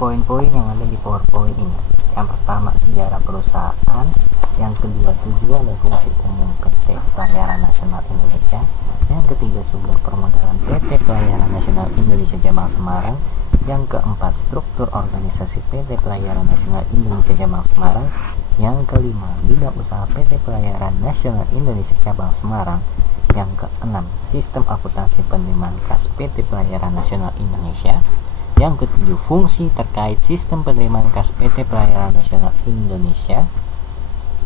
poin-poin yang ada di PowerPoint ini. Yang pertama, sejarah perusahaan. Yang kedua, tujuan dan fungsi umum PT Pelayaran Nasional Indonesia. Yang ketiga, sumber permodalan PT Pelayaran Nasional Indonesia Cabang Semarang. Yang keempat, struktur organisasi PT Pelayaran Nasional Indonesia Cabang Semarang. Yang kelima, bidang usaha PT Pelayaran Nasional Indonesia Cabang Semarang. Yang keenam, sistem akuntansi penerimaan kas PT Pelayaran Nasional Indonesia. Yang ketujuh, fungsi terkait sistem penerimaan kas PT Pelayaran Nasional Indonesia.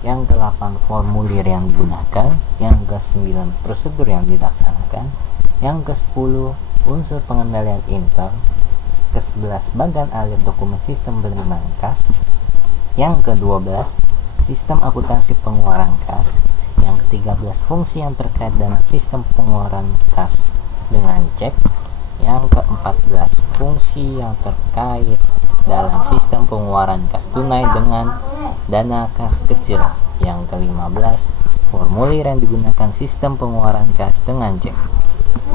Yang ke-8, formulir yang digunakan. Yang ke-9, prosedur yang dilaksanakan. Yang ke-10, unsur pengendalian intern. Ke-11, bagan alir dokumen sistem penerimaan kas. Yang ke-12, sistem akuntansi pengeluaran kas. Yang ke-13, fungsi yang terkait dalam sistem pengeluaran kas dengan cek. Yang ke-14, fungsi yang terkait dalam sistem pengeluaran kas tunai dengan dana kas kecil. Yang ke-15, formulir yang digunakan sistem pengeluaran kas dengan cek.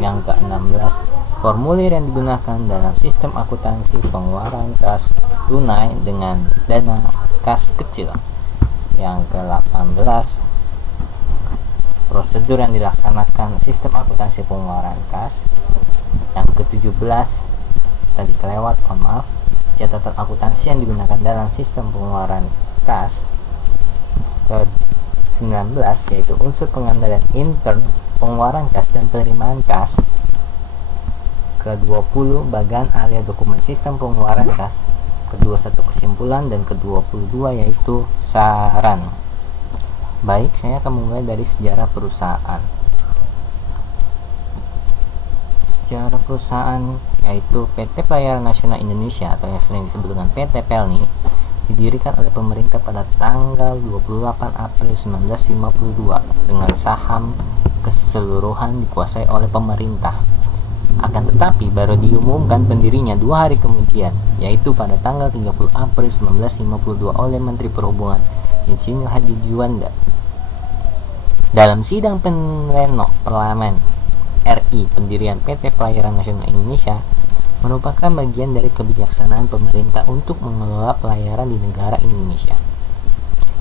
Yang ke-16, formulir yang digunakan dalam sistem akuntansi pengeluaran kas tunai dengan dana kas kecil. Yang ke-18, prosedur yang dilaksanakan sistem akuntansi pengeluaran kas. Yang ke-17, tadi kelewat, mohon maaf, catatan akuntansi yang digunakan dalam sistem pengeluaran kas. Ke-19, yaitu unsur pengendalian intern pengeluaran kas dan penerimaan kas. Ke-20, bagan alir dokumen sistem pengeluaran kas. Ke-21, kesimpulan, dan ke-22 yaitu saran. Baik, saya akan memulai dari sejarah perusahaan. Sejarah perusahaan yaitu PT Pelayaran Nasional Indonesia atau yang sering disebut dengan PT PELNI didirikan oleh pemerintah pada tanggal 28 April 1952 dengan saham keseluruhan dikuasai oleh pemerintah. Akan tetapi baru diumumkan pendirinya 2 hari kemudian, yaitu pada tanggal 30 April 1952 oleh Menteri Perhubungan Insinyur Haji Juanda. Dalam sidang pleno Parlemen RI, pendirian PT Pelayaran Nasional Indonesia merupakan bagian dari kebijaksanaan pemerintah untuk mengelola pelayaran di negara Indonesia.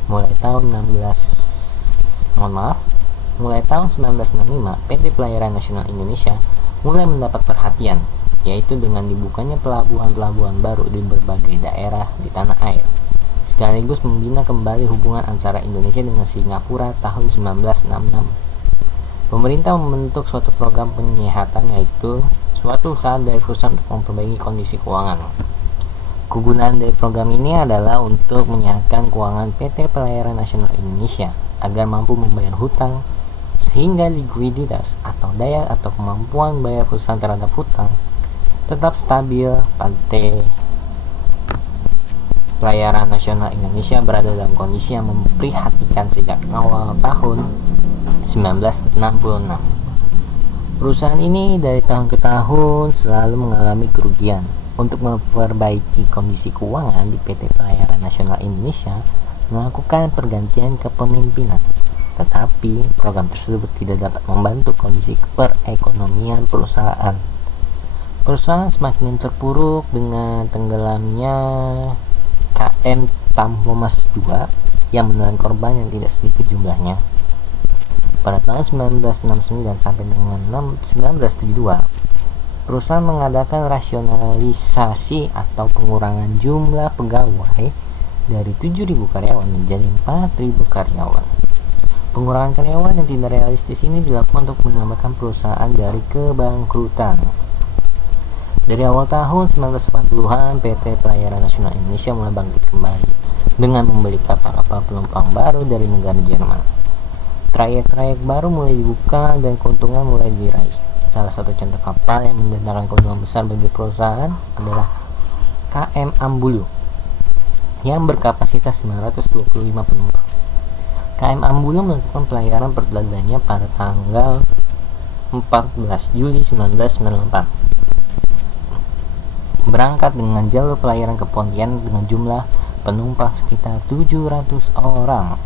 Mulai tahun 1965, PT Pelayaran Nasional Indonesia mulai mendapat perhatian, yaitu dengan dibukanya pelabuhan-pelabuhan baru di berbagai daerah di tanah air, sekaligus membina kembali hubungan antara Indonesia dengan Singapura tahun 1966. Pemerintah membentuk suatu program penyehatan, yaitu suatu usaha dari perusahaan untuk memperbaiki kondisi keuangan. Kegunaan dari program ini adalah untuk menyehatkan keuangan PT Pelayaran Nasional Indonesia agar mampu membayar hutang, sehingga likuiditas atau daya atau kemampuan bayar perusahaan terhadap hutang tetap stabil. PT Pelayaran Nasional Indonesia berada dalam kondisi yang memprihatinkan sejak awal tahun 1966. Perusahaan ini dari tahun ke tahun selalu mengalami kerugian. Untuk memperbaiki kondisi keuangan di PT Pelayaran Nasional Indonesia melakukan pergantian kepemimpinan, tetapi program tersebut tidak dapat membantu kondisi perekonomian perusahaan. Perusahaan semakin terpuruk dengan tenggelamnya KM Tampomas II yang menelan korban yang tidak sedikit jumlahnya. Pada tahun 1969 sampai dengan 1972, perusahaan mengadakan rasionalisasi atau pengurangan jumlah pegawai dari 7.000 karyawan menjadi 4.000 karyawan. Pengurangan karyawan yang tidak realistis ini dilakukan untuk menyelamatkan perusahaan dari kebangkrutan. Dari awal tahun 1980-an, PT Pelayaran Nasional Indonesia mulai bangkit kembali dengan membeli kapal-kapal penumpang baru dari negara Jerman. Trayek-trayek baru mulai dibuka dan keuntungan mulai diraih. Salah satu contoh kapal yang mendatangkan keuntungan besar bagi perusahaan adalah KM Ambulu yang berkapasitas 925 penumpang. KM Ambulu melakukan pelayaran perdagangannya pada tanggal 14 Juli 1998. Berangkat dengan jalur pelayaran ke Pontianak dengan jumlah penumpang sekitar 700 orang.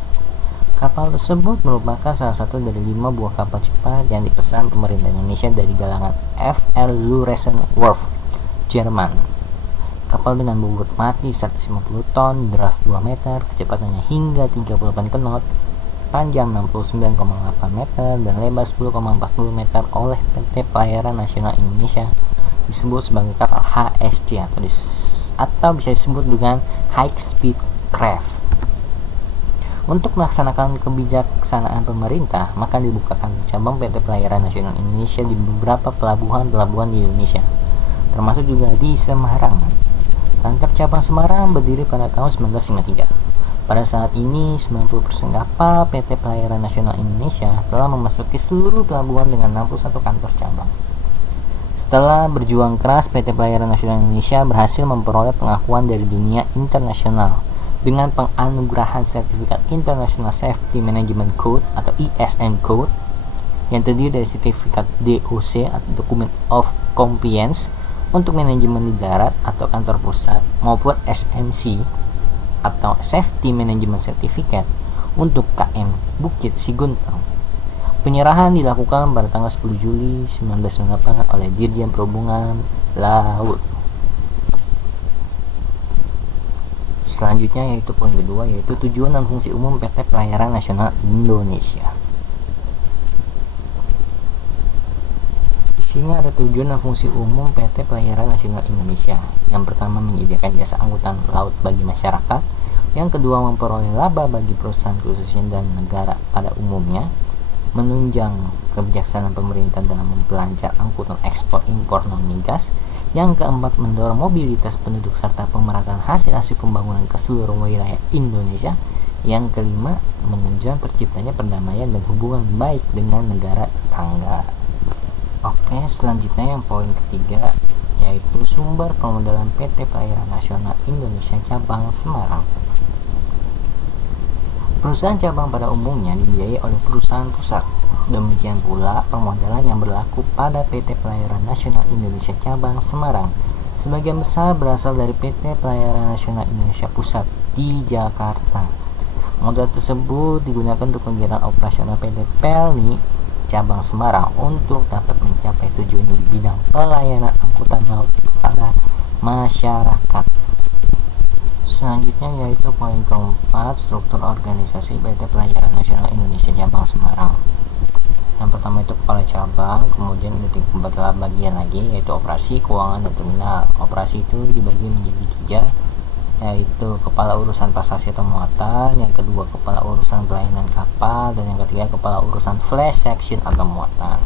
Kapal tersebut merupakan salah satu dari 5 buah kapal cepat yang dipesan pemerintah Indonesia dari galangan F.R. Luresen Werft, Jerman. Kapal dengan bobot mati 150 ton, draft 2 meter, kecepatannya hingga 38 knot, panjang 69,8 meter dan lebar 10,40 meter oleh PT Pelayaran Nasional Indonesia disebut sebagai kapal HSC atau bisa disebut dengan High Speed Craft. Untuk melaksanakan kebijaksanaan pemerintah, maka dibukakan cabang PT Pelayaran Nasional Indonesia di beberapa pelabuhan-pelabuhan di Indonesia, termasuk juga di Semarang. Kantor cabang Semarang berdiri pada tahun 1953. Pada saat ini, 90% kapal PT Pelayaran Nasional Indonesia telah memasuki seluruh pelabuhan dengan 61 kantor cabang. Setelah berjuang keras, PT Pelayaran Nasional Indonesia berhasil memperoleh pengakuan dari dunia internasional dengan penganugerahan sertifikat International Safety Management Code atau ISM Code yang terdiri dari sertifikat DOC atau Document of Compliance untuk manajemen di darat atau kantor pusat maupun SMC atau Safety Management Certificate untuk KM Bukit Siguntang. Penyerahan dilakukan pada tanggal 10 Juli 1998 oleh Dirjen Perhubungan Laut. Selanjutnya yaitu poin kedua, yaitu tujuan dan fungsi umum PT Pelayaran Nasional Indonesia. Di sini ada tujuan dan fungsi umum PT Pelayaran Nasional Indonesia. Yang pertama, menyediakan jasa angkutan laut bagi masyarakat. Yang kedua, memperoleh laba bagi perusahaan khususnya dan negara pada umumnya. Menunjang kebijaksanaan pemerintah dalam mempelajari angkutan ekspor impor non-migas. Yang keempat, mendorong mobilitas penduduk serta pemerataan hasil-hasil pembangunan ke seluruh wilayah Indonesia. Yang kelima, menunjang terciptanya perdamaian dan hubungan baik dengan negara tetangga. Oke, selanjutnya yang poin ketiga, yaitu sumber permodalan PT Pelayaran Nasional Indonesia Cabang Semarang. Perusahaan cabang pada umumnya dibiayai oleh perusahaan pusat. Demikian pula permodalan yang berlaku pada PT Pelayaran Nasional Indonesia Cabang Semarang. Sebagian besar berasal dari PT Pelayaran Nasional Indonesia Pusat di Jakarta. Modal tersebut digunakan untuk kegiatan operasional PT PELNI Cabang Semarang untuk dapat mencapai tujuan di bidang pelayanan angkutan laut kepada masyarakat. Selanjutnya yaitu poin keempat, struktur organisasi PT Pelayaran Nasional Indonesia Cabang Semarang. Yang pertama itu kepala cabang, kemudian ada 3 bagian lagi, yaitu operasi, keuangan, dan terminal. Operasi itu dibagi menjadi 3, yaitu kepala urusan pasasi atau muatan, yang kedua kepala urusan pelayanan kapal, dan yang ketiga kepala urusan flash section atau muatan.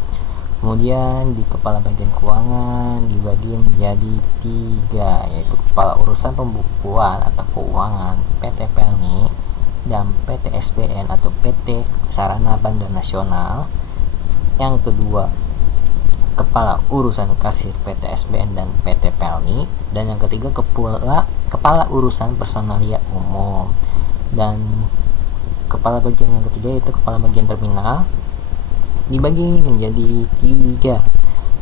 Kemudian di kepala bagian keuangan dibagi menjadi 3, yaitu kepala urusan pembukuan atau keuangan PT PELNI dan PT SBN atau PT Sarana Bandar Nasional. Yang kedua kepala urusan kasir PT SBN dan PT PELNI, dan yang ketiga kepala urusan personalia umum. Dan kepala bagian yang ketiga yaitu kepala bagian terminal dibagi menjadi 3,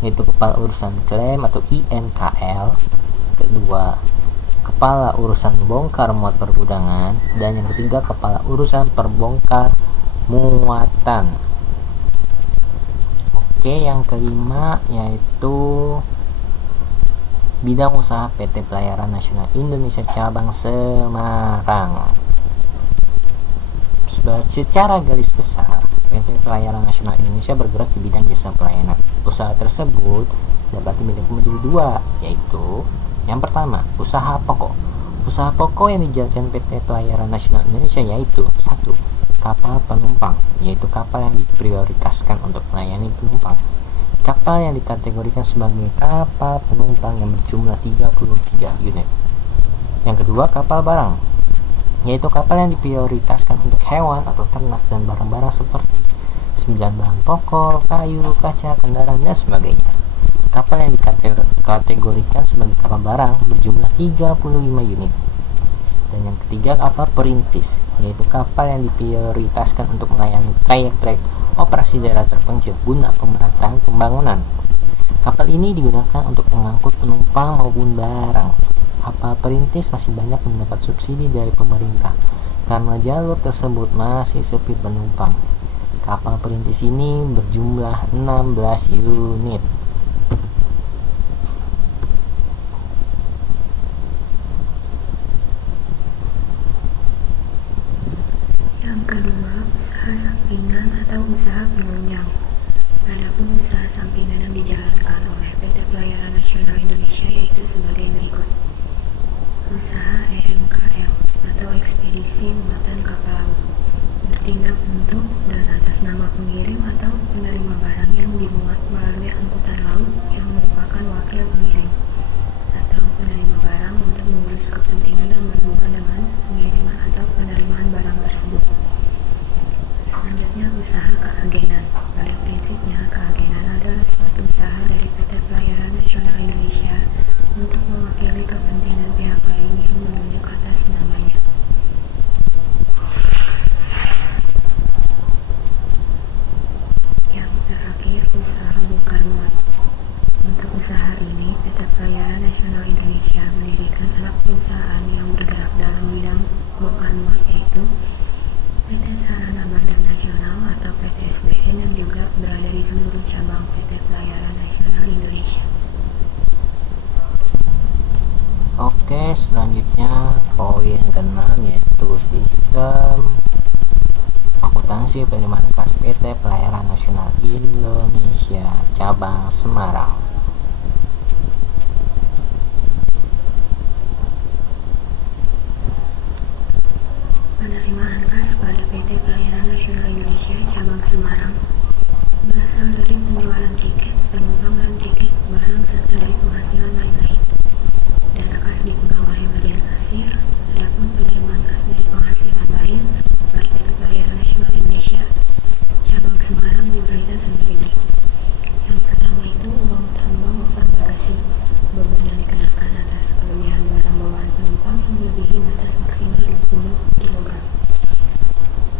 yaitu kepala urusan klaim atau IMKL, kedua kepala urusan bongkar muat pergudangan, dan yang ketiga kepala urusan perbongkar muatan. Oke, yang kelima yaitu bidang usaha PT Pelayaran Nasional Indonesia Cabang Semarang. Secara garis besar, PT Pelayaran Nasional Indonesia bergerak di bidang jasa pelayanan. Usaha tersebut dapat dibagi menjadi 2, yaitu yang pertama, usaha pokok. Usaha pokok yang dijalankan PT Pelayaran Nasional Indonesia yaitu 1. Kapal penumpang, yaitu kapal yang diprioritaskan untuk melayani penumpang. Kapal yang dikategorikan sebagai kapal penumpang yang berjumlah 33 unit. Yang kedua, kapal barang, yaitu kapal yang diprioritaskan untuk hewan atau ternak dan barang-barang seperti 9 bahan pokok, kayu, kaca, kendaraan, dan sebagainya. Kapal yang dikategorikan sebagai kapal barang berjumlah 35 unit. Dan yang ketiga, kapal perintis, yaitu kapal yang diprioritaskan untuk melayani trayek-trayek operasi daerah terpencil guna pemerataan pembangunan. Kapal ini digunakan untuk mengangkut penumpang maupun barang. Kapal perintis masih banyak mendapat subsidi dari pemerintah karena jalur tersebut masih sepi penumpang. Kapal perintis ini berjumlah 16 unit. kedua, usaha sampingan atau usaha penunjang. Adapun usaha sampingan yang dijalankan oleh PT Pelayaran Nasional Indonesia yaitu sebagai berikut. Usaha EMKL atau ekspedisi muatan kapal laut, bertindak untuk dan atas nama pengirim atau penerima barang yang dimuat melalui angkutan laut yang merupakan wakil pengirim atau penerima barang untuk mengurus kepentingan yang berhubungan dengan pengiriman atau penerimaan barang tersebut. Selanjutnya, usaha keagenan. Pada prinsipnya, keagenan adalah suatu usaha dari PT Pelayaran Nasional Indonesia untuk mewakili kepentingan pihak lain yang menunjuk atas namanya. Yang terakhir, usaha bongkar muat. Untuk usaha ini, PT Pelayaran Nasional Indonesia mendirikan anak perusahaan yang bergerak dalam bidang bongkar muat yaitu PT Sarana Bandar Nasional atau PT SBN yang juga berada di seluruh cabang PT Pelayaran Nasional Indonesia. Oke, selanjutnya poin ke-6 yaitu sistem akuntansi penerimaan kas PT Pelayaran Nasional Indonesia cabang Semarang. Penerimaan kas pada PT Pelayaran Nasional Indonesia cabang Semarang berasal dari penjualan tiket, penumpang dan tiket barang serta dari penghasilan lain-lain. Dana kas dipegang oleh bagian kasir. Adapun penerimaan kas dari penghasilan lain pada PT Pelayaran Nasional Indonesia cabang Semarang diberikan sebagai berikut. Yang pertama itu uang tambang over bagasi, beban yang dikenakan atas kelebihan barang bawaan penumpang yang melebihi batas maksimal 20 kg.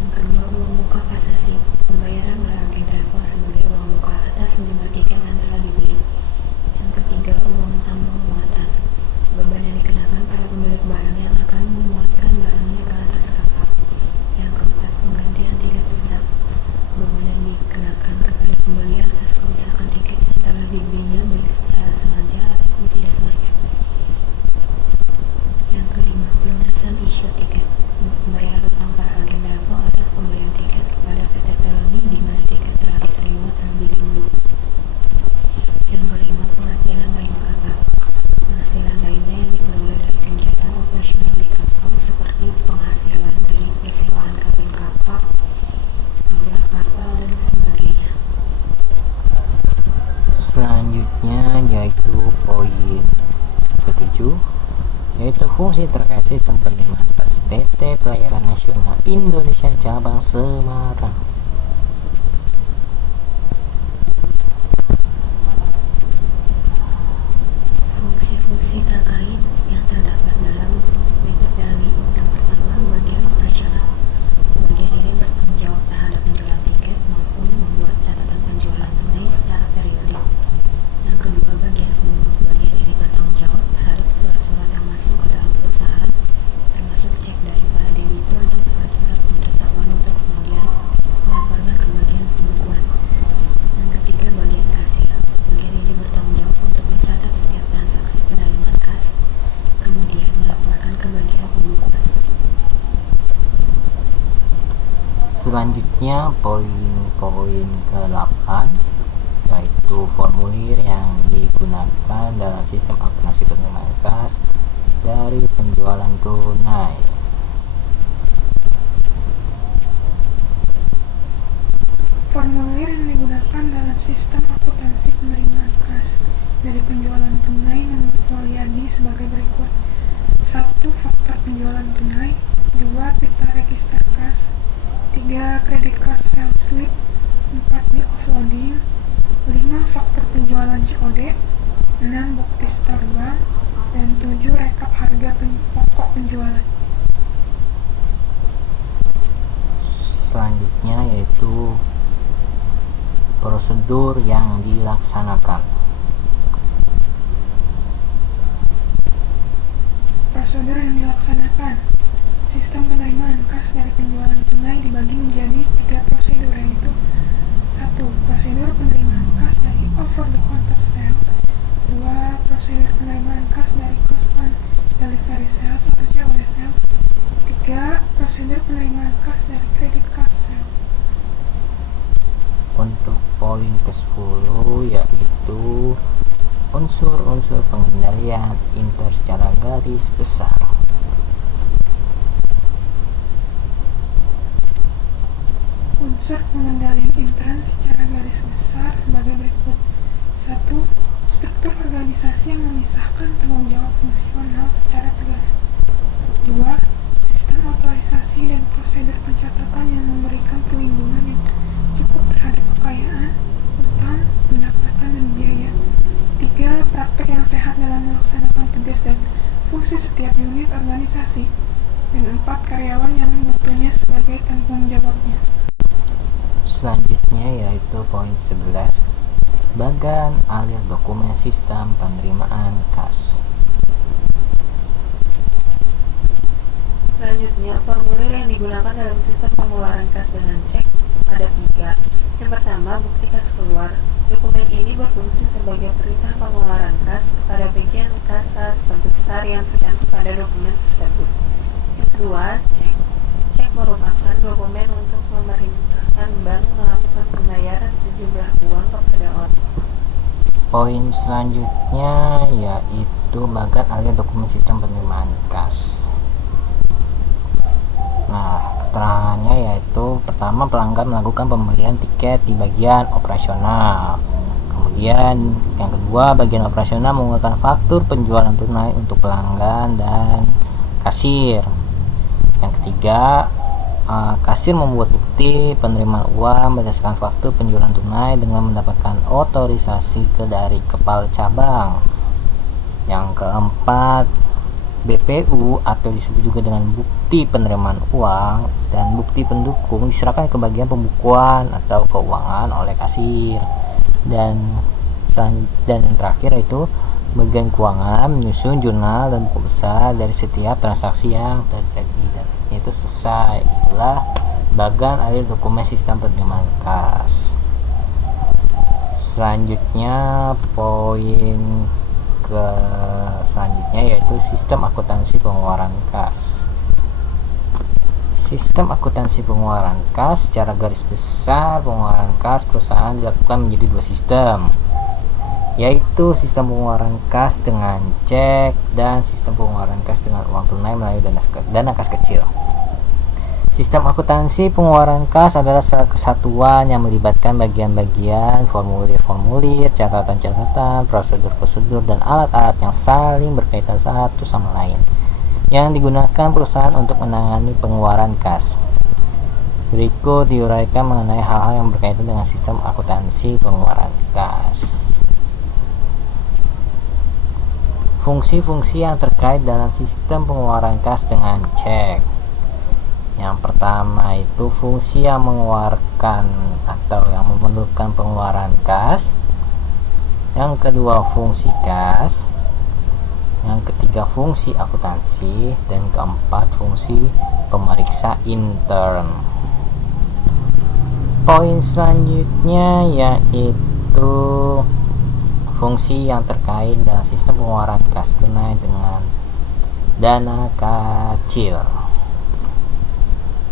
Yang kedua, uang muka pasasi, pembayaran oleh agen travel sebagai uang muka atas sejumlah tiket yang telah dibeli. Yang ketiga, uang tambang muatan, beban yang dikenakan pada pemilik barang yang akan memuatkan barangnya ke atas kapal. Yang keempat, penggantian tiket rusak, beban yang dikenakan kepada pembeli atas kerusakan tiket yang telah dibelinya baik secara sengaja ataupun tidak sengaja. Yang kelima, pelunasan issue tiket, membayar utang para agen travel atas pembelian tiket kepada PT Pelni di mana tiket telah diterima terlebih dahulu. Yang kelima, penghasilan lain kapal, penghasilan lainnya yang diperoleh dari kegiatan operasional di kapal seperti penghasilan dari persewaan kabin kapal, aula kapal, dan sebagainya. Selanjutnya yaitu poin ke-7 yaitu fungsi terkait sistem penerimaan kas PT Pelayaran Nasional Indonesia cabang Semarang. Fungsi-fungsi terkait yang terdapat dalam PT Pelni. Yang pertama, bagian operasional. Bagian ini bertanggung jawab terhadap penjualan tiket maupun membuat catatan penjualan tunai secara periodik. Yang kedua, bagian umum. Bagian ini bertanggung jawab terhadap surat-surat yang masuk ke dalam perusahaan, termasuk cek dari para debitur dan surat-surat pemberitahuan untuk kemudian melaporkan ke bagian pembukuan. Yang ketiga, bagian kasir. Bagian ini bertanggung jawab untuk mencatat setiap transaksi penerimaan kas, kemudian melaporkan ke bagian pembukuan. Selanjutnya poin-poin ke-8 yaitu formulir yang digunakan dalam sistem akuntansi penerimaan kas dari penjualan tunai. Formulir yang digunakan dalam sistem akuntansi penerimaan kas dari penjualan tunai menurut Wahyadi sebagai berikut. 1. Faktur penjualan tunai. 2. Pita register kas. 3. Credit card sales slip. 4. Bill of loading. 5. Faktur penjualan COD. 6. Bukti store bank. Dan 7. Rekap harga pokok penjualan. Selanjutnya yaitu prosedur yang dilaksanakan. Prosedur yang dilaksanakan. Sistem penerimaan kas dari penjualan tunai dibagi menjadi 3 prosedur, yaitu 1. Prosedur penerimaan kas dari over the counter sales. 2. Prosedur penerimaan kas dari cost on delivery sales atau COD sales. 3. prosedur penerimaan kas dari kredit Kalsel. Untuk poin ke-10 yaitu unsur-unsur pengendalian inter secara garis besar. Unsur pengendalian intern secara garis besar sebagai berikut. 1. Struktur organisasi yang memisahkan tanggung jawab fungsional secara tegas. 2. Sistem otorisasi dan prosedur pencatatan yang memberikan perlindungan yang cukup terhadap kekayaan, utang, pendapatan, dan biaya. 3. Praktek yang sehat dalam melaksanakan tugas dan fungsi setiap unit organisasi. Dan 4. Karyawan yang mutunya sebagai tanggung jawabnya. Selanjutnya yaitu poin 11, bagan alir dokumen sistem penerimaan kas. Selanjutnya, formulir yang digunakan dalam sistem pengeluaran kas dengan cek ada 3. Yang pertama, bukti kas keluar. Dokumen ini berfungsi sebagai perintah pengeluaran kas kepada bagian kasa sebesar yang tercantum pada dokumen tersebut. Yang kedua, cek. Cek merupakan dokumen untuk memerintahkan bank melakukan pembayaran sejumlah uang kepada orang. Poin selanjutnya yaitu bagan alir dokumen sistem penerimaan kas. Nah, keterangannya yaitu pertama, pelanggan melakukan pembelian tiket di bagian operasional. Kemudian yang kedua, bagian operasional menggunakan faktur penjualan tunai untuk pelanggan dan kasir. Yang ketiga, kasir membuat bukti penerimaan uang berdasarkan faktur penjualan tunai dengan mendapatkan otorisasi dari kepala cabang. Yang keempat, BPU atau disebut juga dengan bukti penerimaan uang dan bukti pendukung diserahkan ke bagian pembukuan atau keuangan oleh kasir. Dan yang terakhir itu bagian keuangan menyusun jurnal dan buku besar dari setiap transaksi yang terjadi dan itu selesai. Itulah bagan alir dokumen sistem penerimaan kas. Selanjutnya poin selanjutnya yaitu sistem akuntansi pengeluaran kas. Sistem akuntansi pengeluaran kas secara garis besar pengeluaran kas perusahaan dilakukan menjadi dua sistem, yaitu sistem pengeluaran kas dengan cek dan sistem pengeluaran kas dengan uang tunai melalui dana kas kecil. Sistem akuntansi pengeluaran kas adalah kesatuan yang melibatkan bagian-bagian, formulir-formulir, catatan-catatan, prosedur-prosedur, dan alat-alat yang saling berkaitan satu sama lain yang digunakan perusahaan untuk menangani pengeluaran kas. Berikut diuraikan mengenai hal-hal yang berkaitan dengan sistem akuntansi pengeluaran kas. Fungsi-fungsi yang terkait dalam sistem pengeluaran kas dengan cek. Yang pertama itu fungsi yang mengeluarkan atau yang memerlukan pengeluaran kas. Yang kedua fungsi kas. Yang ketiga fungsi akuntansi. Dan keempat fungsi pemeriksa intern. Poin selanjutnya yaitu fungsi yang terkait dengan sistem pengeluaran kas tunai dengan dana kecil.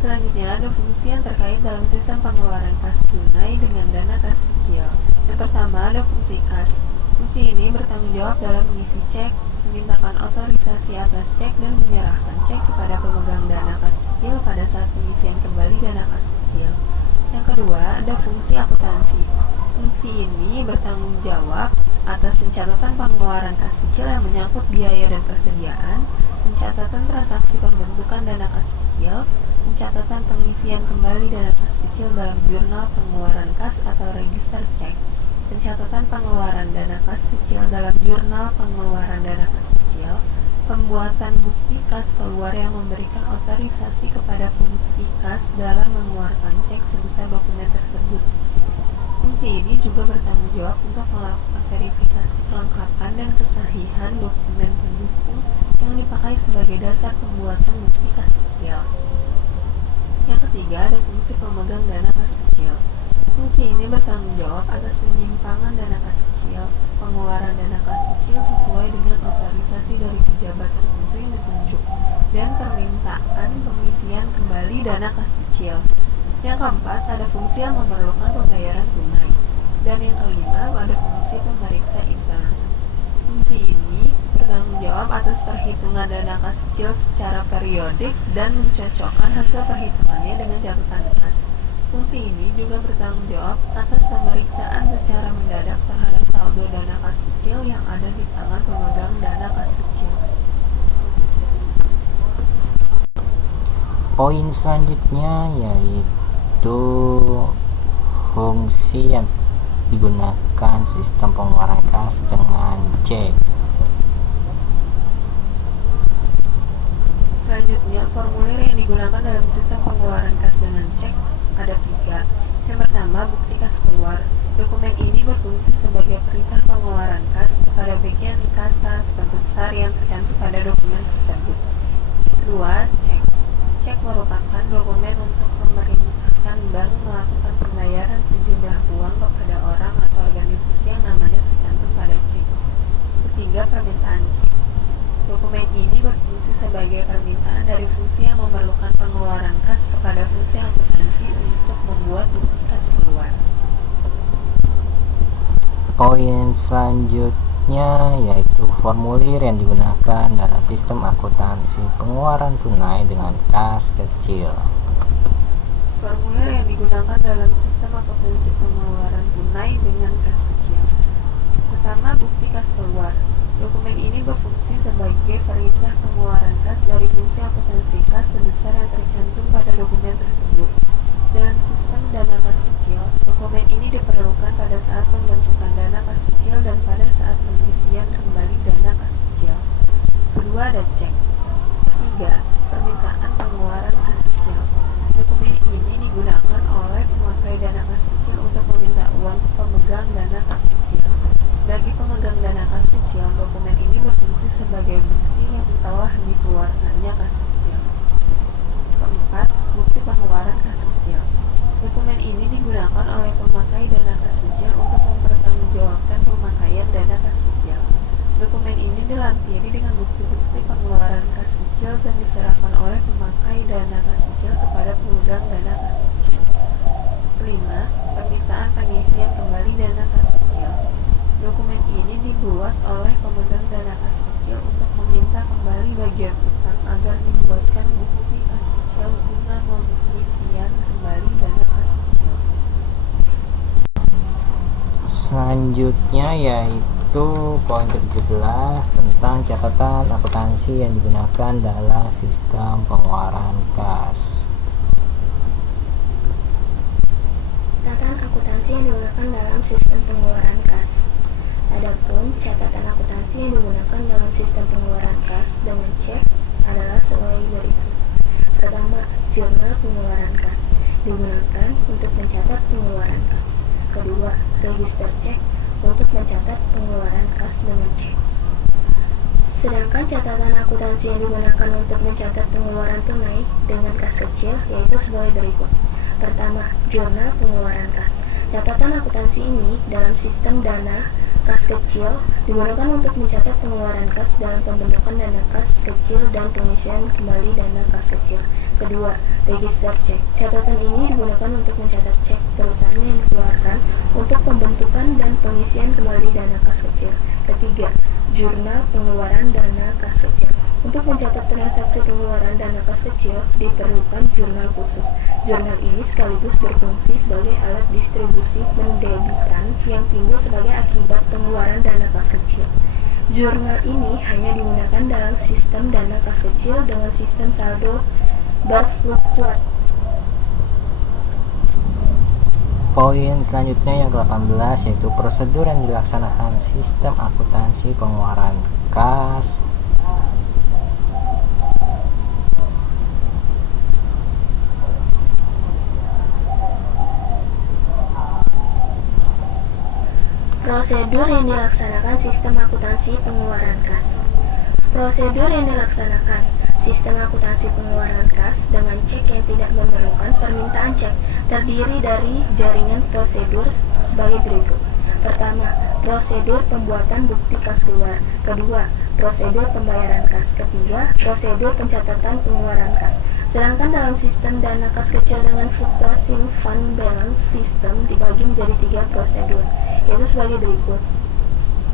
Selanjutnya ada fungsi yang terkait dalam sistem pengeluaran kas tunai dengan dana kas kecil. Yang pertama ada fungsi kas. Fungsi ini bertanggung jawab dalam mengisi cek, memintakan otorisasi atas cek dan menyerahkan cek kepada pemegang dana kas kecil pada saat pengisian kembali dana kas kecil. Yang kedua ada fungsi akuntansi. Fungsi ini bertanggung jawab atas pencatatan pengeluaran kas kecil yang menyangkut biaya dan persediaan, pencatatan transaksi pembentukan dana kas kecil, pencatatan pengisian kembali dana kas kecil dalam jurnal pengeluaran kas atau register cek, pencatatan pengeluaran dana kas kecil dalam jurnal pengeluaran dana kas kecil, pembuatan bukti kas keluar yang memberikan otorisasi kepada fungsi kas dalam mengeluarkan cek sebesar dokumen tersebut. Fungsi ini juga bertanggung jawab untuk melakukan verifikasi kelengkapan dan kesahihan dokumen pendukung yang dipakai sebagai dasar pembuatan bukti kas kecil. Yang ketiga ada fungsi pemegang dana kas kecil. Fungsi ini bertanggung jawab atas penyimpangan dana kas kecil, pengeluaran dana kas kecil sesuai dengan otorisasi dari pejabat tertentu yang ditunjuk, dan permintaan pengisian kembali dana kas kecil. Yang keempat, ada fungsi yang memerlukan pembayaran tunai. Dan yang kelima, ada fungsi pemeriksa intern. Fungsi ini bertanggung jawab atas perhitungan dana kas kecil secara periodik dan mencocokkan hasil perhitungannya dengan catatan kas. Fungsi ini juga bertanggung jawab atas pemeriksaan secara mendadak terhadap saldo dana kas kecil yang ada di tangan pemegang dana kas kecil. Poin selanjutnya yaitu fungsi yang digunakan sistem pengeluaran kas dengan cek. Selanjutnya, formulir yang digunakan dalam sistem pengeluaran kas dengan cek ada 3. Yang pertama, bukti kas keluar. Dokumen ini berfungsi sebagai perintah pengeluaran kas kepada bagian kasa sebesar yang tercantum pada dokumen tersebut. Yang kedua, cek. Cek merupakan dokumen untuk memerintahkan bank melakukan pembayaran sejumlah uang kepada orang atau organisasi yang namanya tercantum pada cek. Ketiga, permintaan cek. Dokumen ini berfungsi sebagai permintaan dari fungsi yang memerlukan pengeluaran kas kepada fungsi akuntansi untuk membuat bukti kas keluar. Poin selanjutnya yaitu formulir yang digunakan dalam sistem akuntansi pengeluaran tunai dengan kas kecil. Formulir yang digunakan dalam sistem akuntansi pengeluaran tunai dengan kas kecil. Pertama, bukti kas keluar. Dokumen ini berfungsi sebagai perintah pengeluaran kas dari fungsi akuntansi kas sebesar yang tercantum pada dokumen tersebut. Dalam sistem dana kas kecil, dokumen ini diperlukan pada saat pembentukan dana kas kecil dan pada saat pengisian kembali dana kas kecil. Kedua, ada cek. Ketiga, permintaan pengeluaran kas kecil. Dokumen ini digunakan oleh pemakai dana kas kecil untuk meminta uang ke pemegang dana kas kecil. Bagi pemegang dana kas kecil, dokumen ini berfungsi sebagai bukti yang telah dikeluarkannya kas kecil. Keempat, bukti pengeluaran kas kecil. Dokumen ini digunakan oleh pemakai dana kas kecil untuk mempertanggungjawabkan pemakaian dana kas kecil. Dokumen ini dilampiri dengan bukti-bukti pengeluaran kas kecil dan diserahkan oleh pemakai dana kas kecil kepada pemegang dana kas kecil. Kelima, permintaan pengisian kembali dana kas kecil. Dokumen ini dibuat oleh pemegang dana kas kecil untuk meminta kembali bagian utang agar dibuatkan bukti kas kecil guna pengisian kembali dana kas kecil. Selanjutnya yaitu poin ke-17 tentang catatan akuntansi yang digunakan dalam sistem pengeluaran kas. Catatan akuntansi yang digunakan dalam sistem pengeluaran kas. Adapun catatan akuntansi yang digunakan dalam sistem pengeluaran kas dengan cek adalah sebagai berikut. Pertama, jurnal pengeluaran kas digunakan untuk mencatat pengeluaran kas. Kedua, register cek untuk mencatat pengeluaran kas dengan cek. Sedangkan catatan akuntansi yang digunakan untuk mencatat pengeluaran tunai dengan kas kecil yaitu sebagai berikut. Pertama, jurnal pengeluaran kas. Catatan akuntansi ini dalam sistem dana kas kecil digunakan untuk mencatat pengeluaran kas dalam pembentukan dana kas kecil dan pengisian kembali dana kas kecil. Kedua, register cek. Catatan ini digunakan untuk mencatat cek perusahaan yang dikeluarkan untuk pembentukan dan pengisian kembali dana kas kecil. Ketiga, jurnal pengeluaran dana kas kecil. Untuk mencatat transaksi pengeluaran dana kas kecil diperlukan jurnal khusus. Jurnal ini sekaligus berfungsi sebagai alat distribusi pendebitan yang timbul sebagai akibat pengeluaran dana kas kecil. Jurnal ini hanya digunakan dalam sistem dana kas kecil dengan sistem saldo berfluktuatif. Poin selanjutnya yang ke-18 yaitu prosedur yang dilaksanakan sistem akuntansi pengeluaran kas. Prosedur yang dilaksanakan sistem akuntansi pengeluaran kas. Prosedur yang dilaksanakan Sistem akuntansi pengeluaran kas dengan cek yang tidak memerlukan permintaan cek terdiri dari jaringan prosedur sebagai berikut. Pertama, prosedur pembuatan bukti kas keluar. Kedua, prosedur pembayaran kas. Ketiga, prosedur pencatatan pengeluaran kas. Sedangkan dalam sistem dana kas kecil dengan fluctuating fund balance system dibagi menjadi 3 prosedur, yaitu sebagai berikut.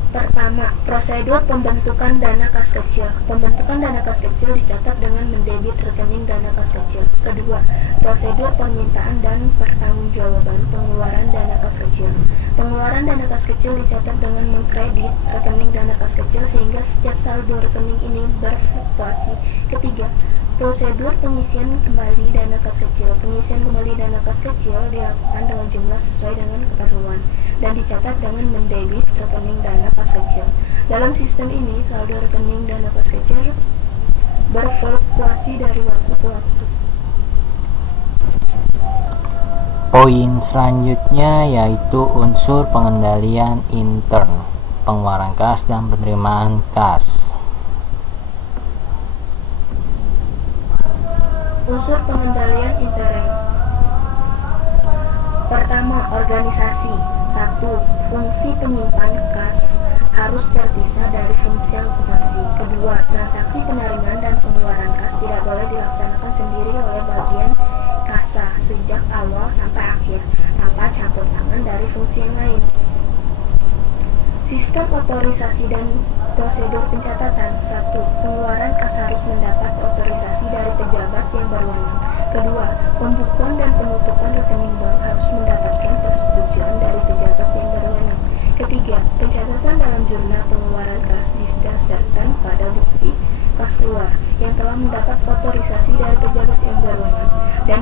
Pertama, prosedur pembentukan dana kas kecil. Pembentukan dana kas kecil dicatat dengan mendebit rekening dana kas kecil. Kedua, prosedur permintaan dan pertanggungjawaban pengeluaran dana kas kecil. Pengeluaran dana kas kecil dicatat dengan mengkredit rekening dana kas kecil sehingga setiap saldo rekening ini berfluktuasi. Ketiga, prosedur pengisian kembali dana kas kecil. Pengisian kembali dana kas kecil dilakukan dengan jumlah sesuai dengan keperluan dan dicatat dengan mendebit rekening dana kas kecil. Dalam sistem ini, saldo rekening dana kas kecil berfluktuasi dari waktu ke waktu. Poin selanjutnya yaitu unsur pengendalian intern, pengeluaran kas dan penerimaan kas. Unsur pengendalian intern. Pertama, organisasi. 1. Fungsi penyimpan kas harus terpisah dari fungsi akuntansi. Kedua, transaksi penerimaan dan pengeluaran kas tidak boleh dilaksanakan sendiri oleh bagian kasa sejak awal sampai akhir tanpa campur tangan dari fungsi yang lain. Sistem otorisasi dan prosedur pencatatan. 1. Pengeluaran kas harus mendapat otorisasi dari pejabat yang berwenang. Kedua, pembukuan dan penutupan rekening bank harus mendapatkan persetujuan dari pejabat yang berwenang. Ketiga, pencatatan dalam jurnal pengeluaran kas didasarkan pada bukti kas keluar yang telah mendapat otorisasi dari pejabat yang berwenang dan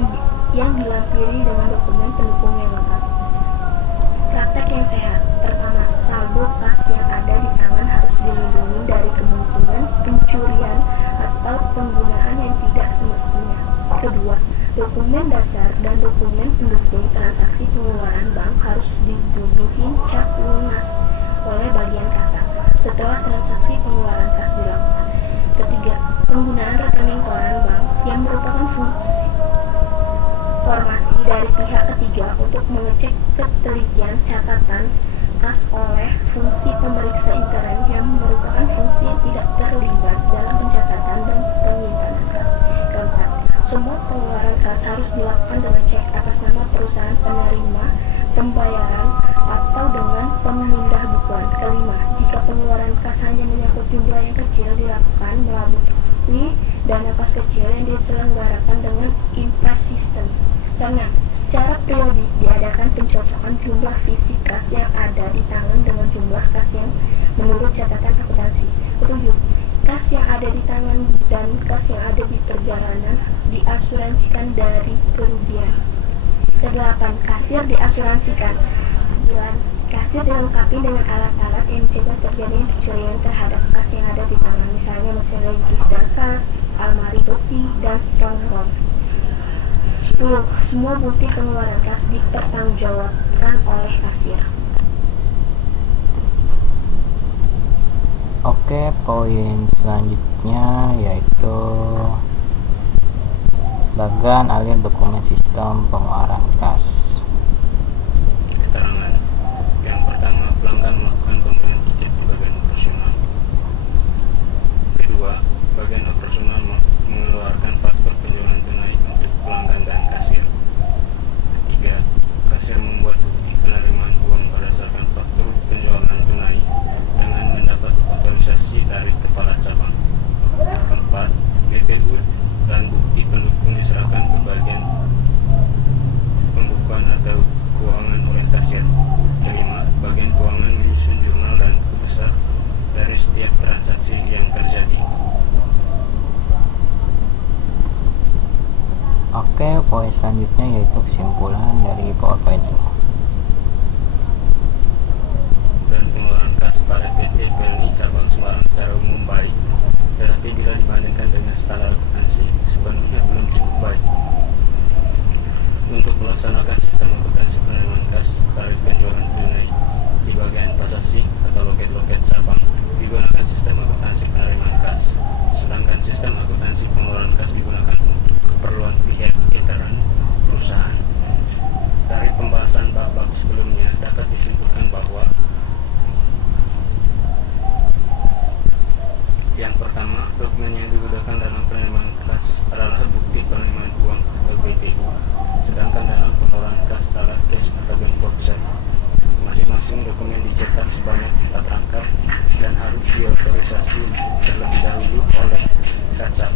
yang dilampiri dengan dokumen pendukung yang lengkap. Praktek yang sehat. Pertama, saldo kas yang ada di tangan harus dilindungi dari kemungkinan pencurian atau penggunaan yang tidak semestinya. Kedua, dokumen dasar dan dokumen pendukung transaksi pengeluaran bank harus dibubuhi cap lunas oleh bagian kasa setelah transaksi pengeluaran kas dilakukan. Ketiga, penggunaan rekening koran bank yang merupakan fungsi formasi dari pihak ketiga untuk mengecek ketelitian catatan kas oleh fungsi pemeriksa intern yang merupakan fungsi yang tidak terlibat dalam pencatatan dan penyimpanan kas. Keempat, semua pengeluaran kas harus dilakukan dengan cek atas nama perusahaan penerima pembayaran atau dengan pemindah bukuan. Kelima, jika pengeluaran kas hanya menyangkut jumlah yang kecil dilakukan melalui dana kas kecil yang diselenggarakan dengan impres sistem. Keenam, secara periodik diadakan pencocokan jumlah fisik kas yang ada di tangan dengan jumlah kas yang menurut catatan akuntansi. Ketujuh, kas yang ada di tangan dan kas yang ada di perjalanan diasuransikan dari kerugian. Kedelapan, kasir diasuransikan. Sembilan, kasir dilengkapi dengan alat-alat yang mencegah terjadinya pencurian terhadap kas yang ada di tangan, misalnya mesin register kas, almari besi, dan strong room. 10. Semua bukti pengeluaran kas dipertanggungjawabkan oleh kasir. Oke, poin selanjutnya yaitu bagan alih dokumen sistem pengeluaran kas. Keterangan. Yang pertama, pelanggan melakukan pembelian tiket di bagian operasional. Kedua, bagian operasional mengeluarkan faktur penjualan tunai untuk pelanggan dan kasir. Ketiga, kasir membuat bukti penerimaan uang berdasarkan faktur penjualan tunai dengan mendapat otorisasi dari kepala cabang. Keempat, BPU dan bukti pendukung diserahkan ke bagian pembukuan atau keuangan oleh kasir. Kelima, bagian keuangan menyusun jurnal dan buku besar dari setiap transaksi yang terjadi. Oke, poin selanjutnya yaitu kesimpulan dari PowerPoint ini. Dan pengeluaran kas pada PT PLNI cabang Semarang secara umum baik, tetapi bila dibandingkan dengan standar akuntansi sebenarnya belum cukup baik. Untuk melaksanakan sistem akuntansi penerimaan kas tarik penjualan tunai di bagian pasasi atau loket-loket cabang digunakan sistem akuntansi penerimaan kas. sedangkan sistem akuntansi pengeluaran kas digunakan untuk keperluan pihak intern perusahaan. Dari pembahasan bab-bab sebelumnya dapat disimpulkan bahwa yang pertama, dokumen yang digunakan dalam penerimaan kas adalah bukti penerimaan uang atau BPU, sedangkan dalam pengeluaran kas adalah cash atau bank voucher. Masing-masing dokumen dicetak sebanyak 4 angka dan harus diotorisasi terlebih dahulu oleh Kacap.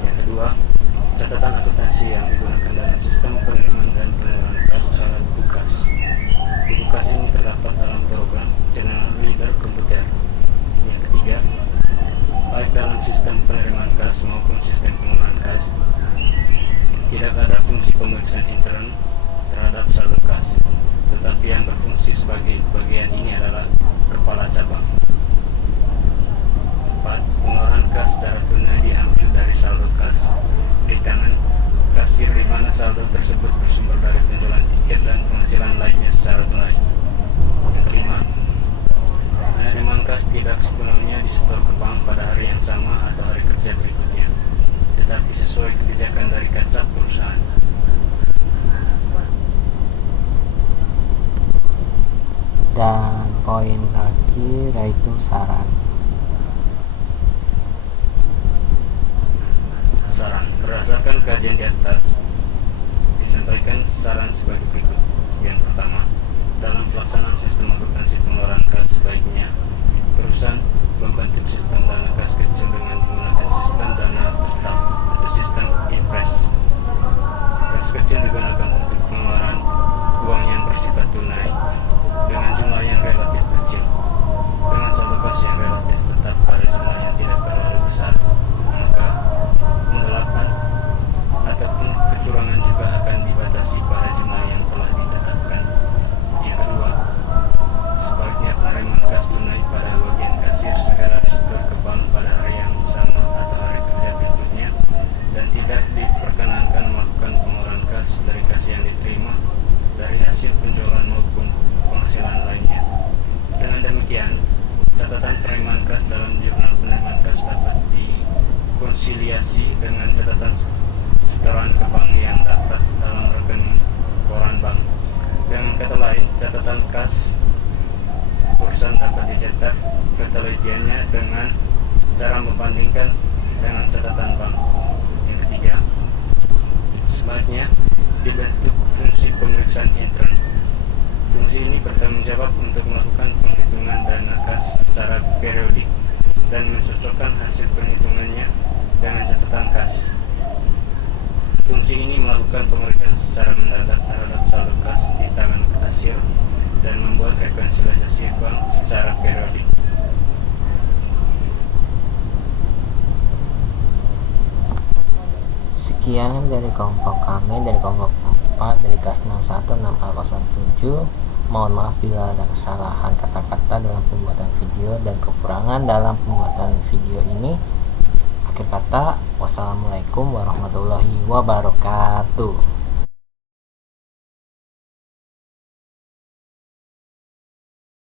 Yang kedua, catatan akuntansi yang digunakan dalam sistem penerimaan dan pengeluaran kas adalah buku kas. Buku kas ini terdapat dalam program General Ledger komputer. Yang ketiga, baik dalam sistem penerimaan kas maupun sistem pengelolaan kas, tidak ada fungsi pemeriksaan intern terhadap saldo kas, tetapi yang berfungsi sebagai bagian ini adalah kepala cabang. 4. Pengeluaran kas secara tunai diambil dari saldo kas di tangan kasir, di mana saldo tersebut bersumber dari penjualan tiket dan penghasilan lainnya secara tunai. Yang kelima, penerimaan kas tidak sepenuhnya disetor ke bank pada hari yang sama atau hari kerja berikutnya, tetapi sesuai kebijakan dari Kacap perusahaan. Dan poin terakhir yaitu saran. Saran. Berdasarkan kajian di atas, disampaikan saran sebagai berikut. Yang pertama, dalam pelaksanaan sistem akuntansi pengeluaran kas, sebaiknya perusahaan membentuk sistem dana kas kecil dengan menggunakan sistem dana tetap atau sistem impres. Kas kecil digunakan untuk pengeluaran uang yang bersifat tunai dengan jumlah yang relatif kecil, dengan saldo kas yang relatif tetap pada jumlah yang tidak terlalu besar, maka penggelapan ataupun kecurangan juga akan dibatasi pada jumlah yang telah ditetapkan. Yang kedua, sebaiknya penerimaan kas tunai pada bagian kasir segera disetor ke bank pada hari yang sama atau hari kerja berikutnya, dan tidak diperkenankan melakukan pengeluaran kas dari kas yang diterima dari hasil penjualan maupun penghasilan lainnya. Dengan demikian, catatan penerimaan kas dalam jurnal penerimaan kas dapat dikonsiliasi dengan catatan setoran ke bank yang dapat dalam rekening koran bank. Dengan kata lain, catatan kas perusahaan dapat dicetak ketelitiannya dengan cara membandingkan dengan catatan bank. Yang ketiga, sebaiknya dibentuk fungsi pemeriksaan intern. Fungsi ini bertanggung jawab untuk melakukan penghitungan dana kas secara periodik dan mencocokkan hasil perhitungannya dengan catatan kas. Fungsi ini melakukan pemeriksaan secara mendadak terhadap saldo kas di tangan kasir dan membuat rekonsiliasi bank secara periodik. Sekian dari kelompok kami, dari kelompok 4, dari kas 016007. Mohon maaf bila ada kesalahan kata-kata dalam pembuatan video dan kekurangan dalam pembuatan video ini. Akhir kata, wassalamualaikum warahmatullahi wabarakatuh.